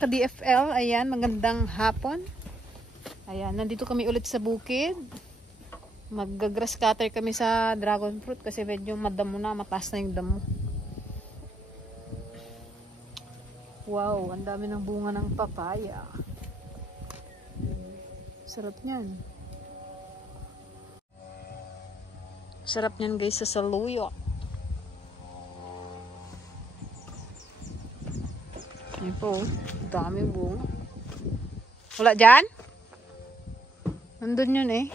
ka-DFL. Ayan, magandang hapon. Ayan, nandito kami ulit sa bukid. Mag-grass cutter kami sa dragon fruit kasi medyo madamo na, mataas na yung damo. Wow, ang dami ng bunga ng papaya. Sarap niyan. Sarap niyan guys sa saluyot. Ayan po, dami bunga. Wala dyan? Nandun yun eh.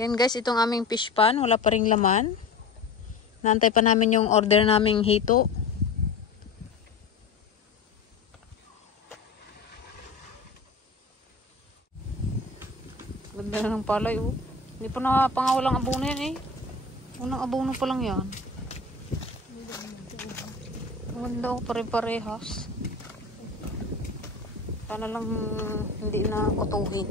Yan guys, itong aming fish pan. Wala pa ring laman. Naantay pa namin yung order naming hito. Ganda na ng palay oh. Hindi pa na pangawalang abono yan eh. Unang abono pa lang yan. Ganda oh, pare-parehas. Sana lang hindi na utuhin.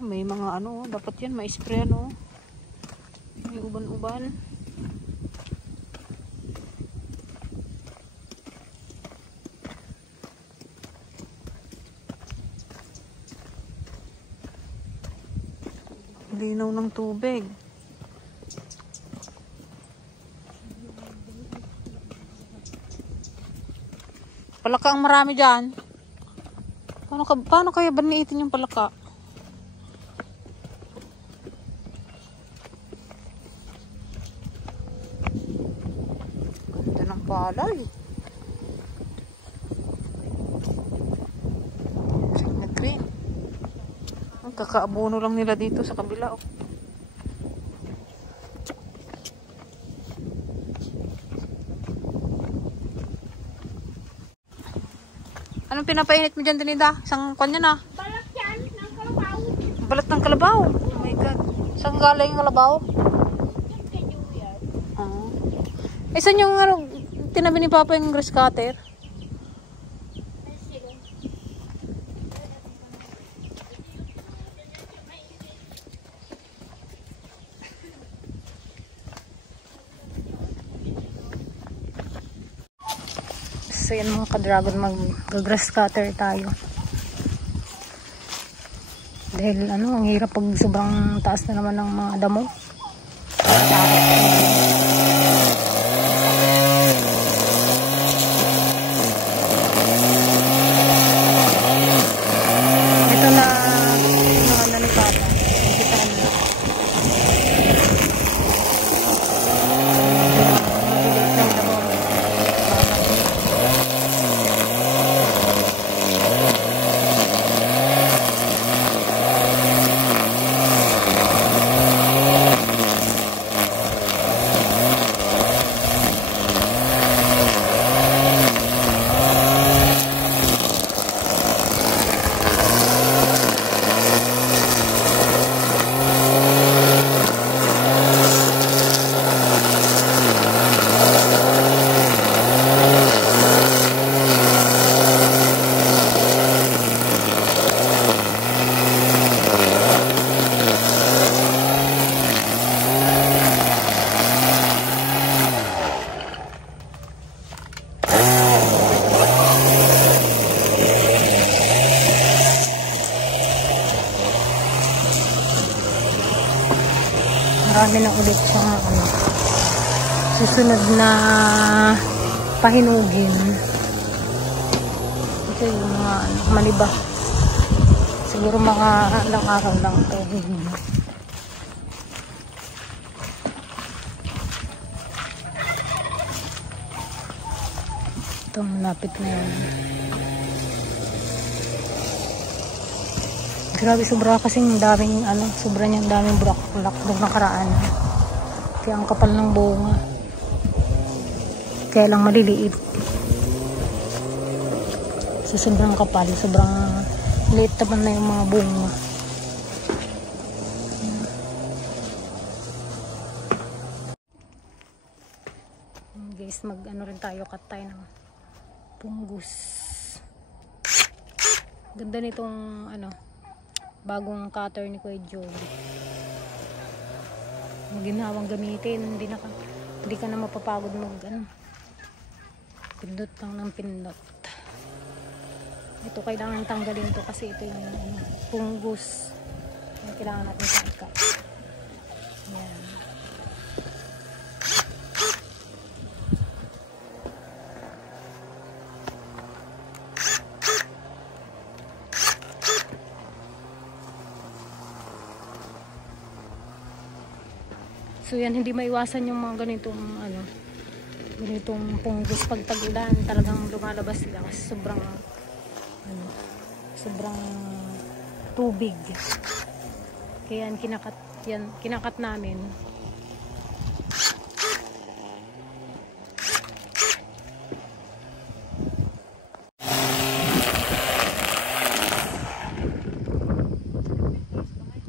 May mga ano, dapat yan ma-spray ano. May uban-uban. Linaw ng tubig. Palaka ang marami dyan. Paano kaya baniitin yung palaka? Ganda ng palay. Green. Kakaabono lang nila dito sa kabila oh. Anong pinapainit mo dyan, Dinida? Isang kanya na? Balat yan ng kalabaw. Balat ng kalabaw? Oh my God. Saan galing yung kalabaw? Saan yung ano, tinabi ni Papa yung grass cutter? So yan mga ka-dragon, mag-grass cutter tayo. Dahil ano, ang hirap pag sobrang taas na naman ng mga damo. Ito na yung ano ni Papa. Ikitaan na. Marami na ulit siyang ano, susunod na pahinugin. Ito yung mga ano, maniba. Siguro mga ilang araw lang ito. Ito malapit na yun. Grabe, sobra kasing daming ano, sobra niyang daming bulaklak nung nakaraan. Kaya ang kapal ng bunga. Kaya lang maliliit. So sobrang kapal, sobrang liit naman na yung mga bunga. Guys, mag ano rin tayo, cut tayo ng punggus. Ganda nitong ano, bagong cutter ni Kuya Joe. Maginhawang gamitin, hindi ka na mapapagod pindot lang ng pindot. Ito kailangan tanggalin to kasi ito yung pungus na kailangan natin ikat. Yan. So yan, hindi maiwasan yung mga ganitong punggos pag tag-ulan, talagang lumalabas sila kasi sobrang tubig. Kaya kinakat namin.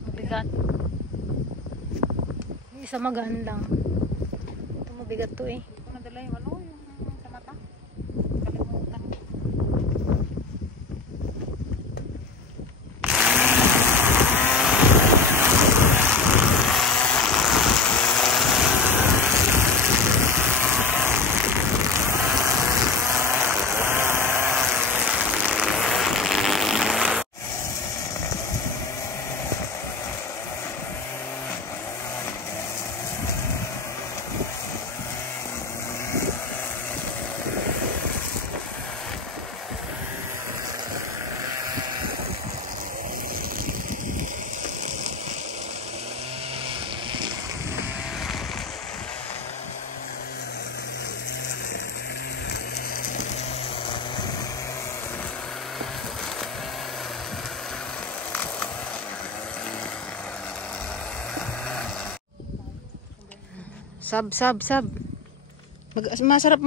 Mabigat. Isa magaan lang. Ito mabigat to eh. Ito nadala yung yung sa mata. Kalimutan. Sab. Masarap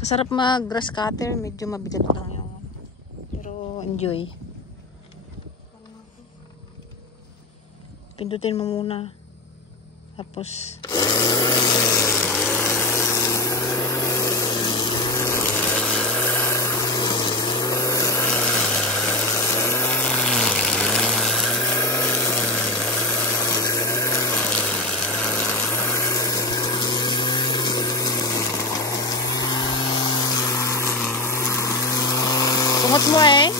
kasarap mag grass cutter, medyo mabigat lang yung pero enjoy. Pindutin mo muna. Tapos tungot mo eh.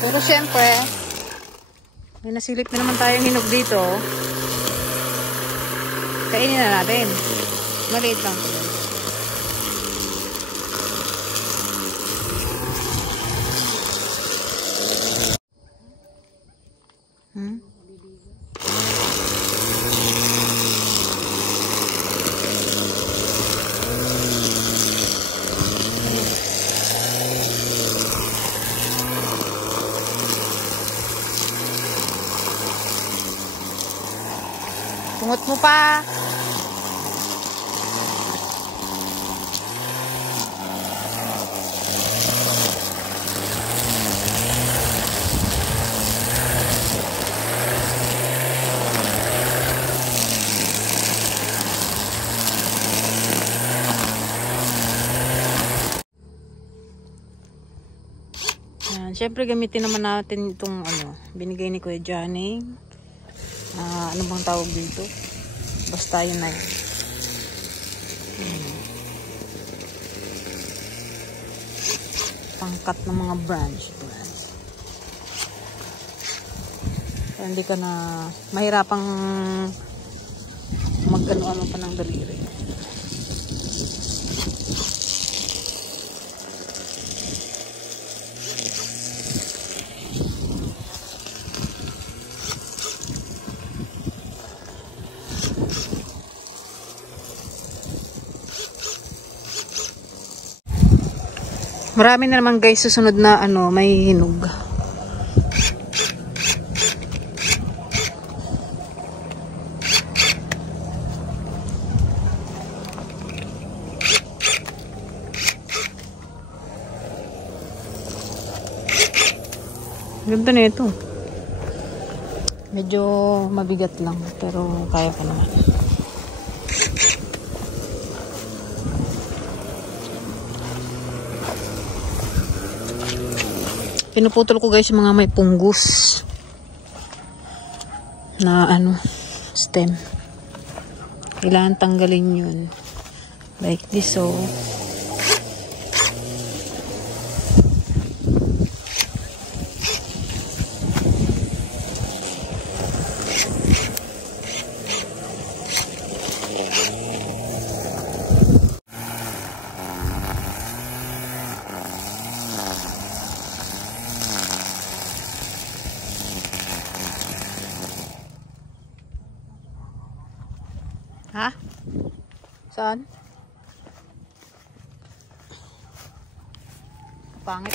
Pero syempre, may nasilip na naman tayong hinog dito. Kainin na natin. Maliit lang. Tungot mo pa. Yan, syempre gamitin naman natin itong binigay ni Kuya Johnny. Ano bang tawag dito? Basta yun na yun. Pangkat ng mga branch. Kaya hindi ka na mahirapang magkano-ano pa ng daliri. Marami na naman guys susunod na may hinog. Ganda na ito. Medyo mabigat lang, pero kaya ko naman. Pinuputol ko guys yung mga may punggus na stem. Kailangan tanggalin yun. Like this, so. Ha? Saan? Pangit.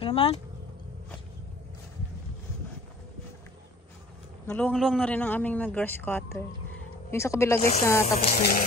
Naman. Naluwang-luwang na rin ang aming grass cutter. Yung sa kabila guys na tapos na yun.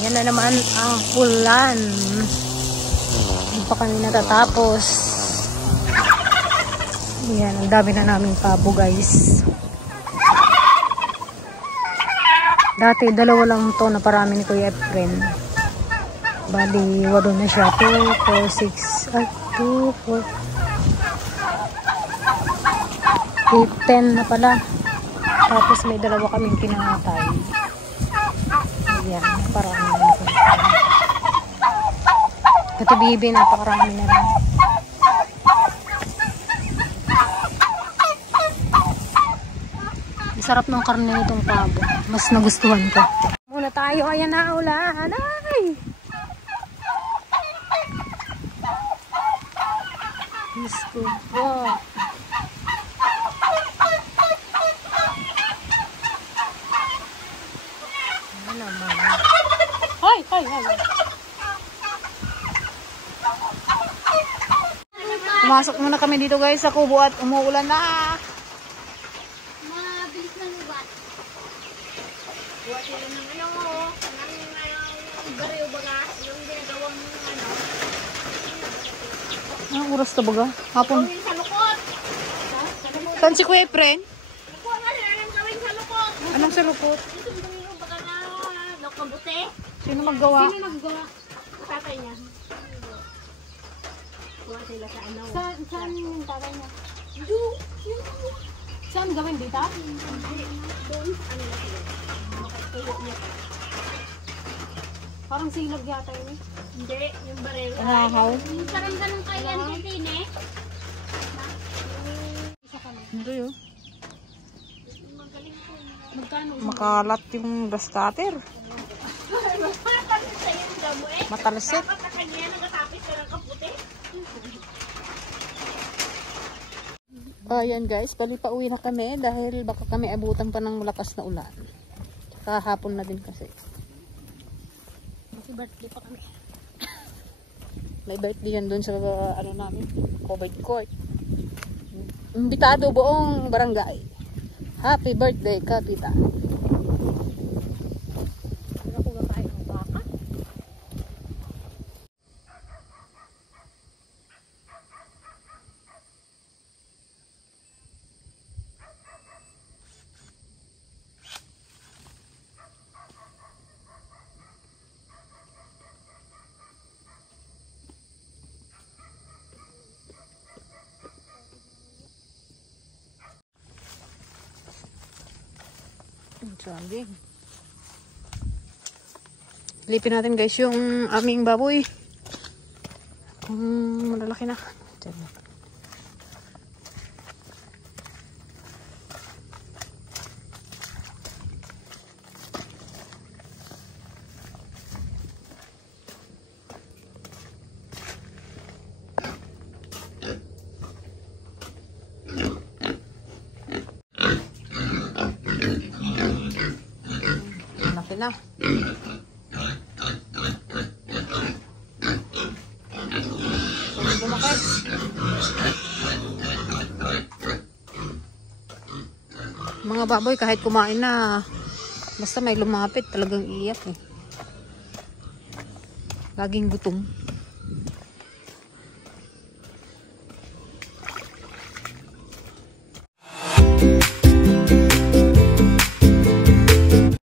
Yan na naman ang ulan. Hindi pa kami natatapos. Yan, ang dami na namin pabo guys. Dati dalawa lang to na parami ni Kuya Efren. Bali, walo na siya. 2, 4, 6, 2, 4. 8:10 na pala. Tapos may dalawa kaming pinatay. Ayan, parami na sila. Pati bibi, napakarami na rin. Sarap ng karne nitong pabo. Mas nagustuhan ko. Muna tayo. Ayan na, ulan. Ay! Gusto ko. Ano naman? Hoy! Hoy! Hoy! Pumasok muna kami dito guys sa kubo at umuulan na. Mabilis na lubat. Buhat sila ng ng bariw baga, yung ginagawang Anong oras na baga? Hapon. gawin sa lukot. Saan si Kuya Efren? Kuha nga rin ang gawin sa lukot. Anong sa lukot? Ito yung baga na kabuti. Sino maggawa? Sino naggawa? Tatay niya. Kuha sila sa ano. Saan yung tatay niya? Yung Saan gawin dito? doon sa ano sila. Tuyo niya pa. Parang sinag yata yun eh. Hindi, yung baril. Nahahaw? Yung parang ganun kaya din eh. Ito yun. Magaling po. Magkano? Makalat yung grass cutter. Matalas sa yung damo eh. Matalsik. Dapat sa kanya nagatapis ka ng kaputi. Ayan guys, bali pa uwi na kami dahil baka kami abutan pa ng malakas na ulan. Kahapon na din kasi. Kasi birthday pa kami. May birthday yan dun sa ano namin, covered court. Imbitado buong barangay. Happy birthday, Kapitan. Hindi ako kakain ng baka. Sabi. Lipin natin guys yung aming baboy. Kung malalaki na. Diyan. Malaki na. Lumaki. Mga baboy kahit kumain na basta may lumapit talagang iyak eh. Laging gutom.